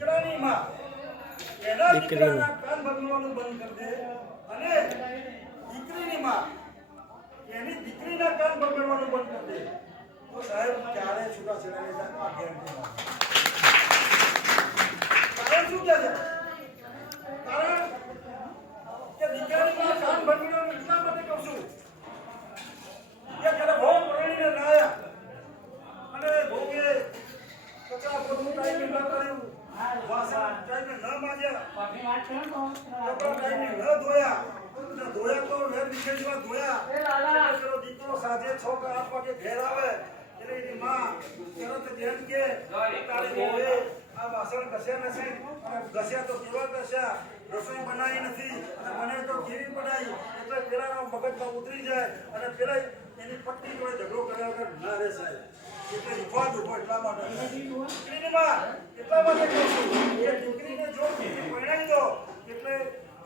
દીકરાની માં. એના દીકરાના કાન ભગવાનું બંધ કરી દે. અને દીકરીની માં એની દીકરીના કાન બગડવાનું બંધ કરી દે. તો સાહેબ ક્યારે છૂટાછેડાની આ ગેરંટી ના કારણ શું કહે છે કારણ કે દીકરાની માં કાન બગડવાનું એટલા માટે કહું છું કે જ્યારે બહુ પરણીને ના આવ્યા અને ભોગે કચરા પોતું ટાઈમે ન કર્યું વાસણ ટાઈમે ન માંજ્યા કપડાં ટાઈમે ન ધોયા અને ધોયા તો વેર વિશેષમાં ધોયા એટલે પેલો દીકરો સાંજે છ કે આઠ વાગે ઘેર આવે એટલે એની માં તરત જ એમ કે તારી વહુએ આ વાસણ ઘસ્યા તો કેવા બનાવી નથી અને મને તો કેવી બનાવી એટલે પેલાના મગજમાં ઉતરી જાય અને પેલા એની પત્ની જોડે ઝઘડો કર્યા વગર ના એટલે વિવાદ એટલા માટે એટલા દીકરીને જો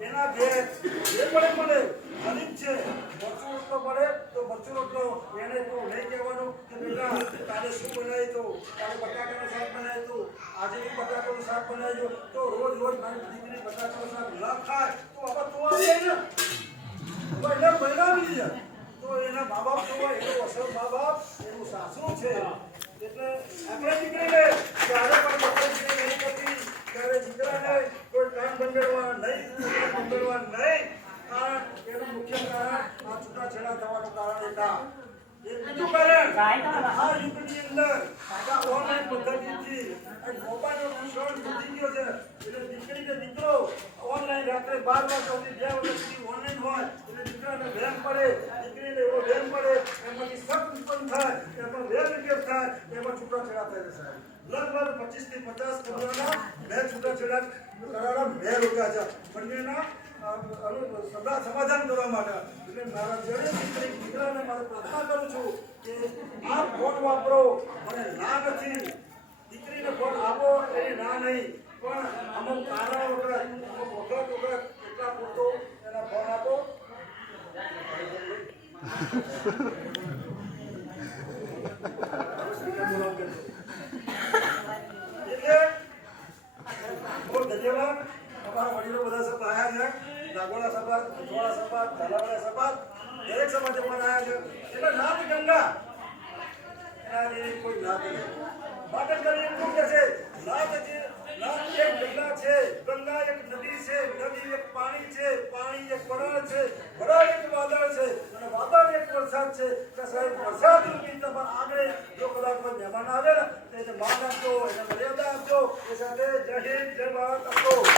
એના ઘેર જે પડે પડે ગરીબ છે. મરચું રોટલો પડે, તો મરચું રોટલો એને તો નહીં કહેવાનું કે બેટા તારે શું બનાવી તો? તારે બટાકાનું શાક બનાવી તું. આજે બી બટાકાનું શાક બનાવી દો તો રોજ રોજ મારી દીકરી બટાકાનું શાક ન ખાય. તો હવે તો આવે ને તો એને બનાવી દે. તો એના મા બાપ તો એનો અસર મા બાપ એનું સાસુ છે. એટલે આપણે દીકરીને, ક્યારે પણ બપોર નહીં કરતી ત્યારે દીકરાને કોઈ કામ બંધેડવા નહીં બંધેડવા નહીં એનું કારણ આ છૂટાછેડા થવાનું કારણ બીજું ઓનલાઈન રાત્રે બાર વાગ્યા સુધી બે હોય એટલે દીકરાને વહેમ પડે દીકરીને એવો વહેમ પડે એમાંથી સબ ઉત્પન્ન થાય એમાં વેર થાય એમાં છૂટાછેડા થાય છે લગભગ પચીસથી પચાસ કરોડના મેં છૂટાછેડા કરાવડા મેં રોક્યા છે. બંનેના અ, સદા સમાધાન કરવા માટે. એટલે મારા દીકરી દીકરાને મારે પ્રાર્થના કરું છું કે આ ફોન વાપરો. મને ના નથી. દીકરીને ફોન આપો એ ના નહીં. પણ અમુક કારણ વગર અમુક વખત વગર એટલા પૂરતો એના ફોન આપો એટલે ધન્યવાદ અમારા વડીલો છે. નાગોડા સભા છે. ગંગા. માટે કરીને એક ગંગા છે. ગંગા એક નદી છે. નદી એક પાણી છે. પાણી એક વરાળ છે. વરાળ એક વાદળ છે. અને વાદળ એક વરસાદ છે. કે સાહેબ, વરસાદ રૂપી તમારા આગળ જો કદાચ મહેમાન આવે. સાથે જય હિન્દ આપો.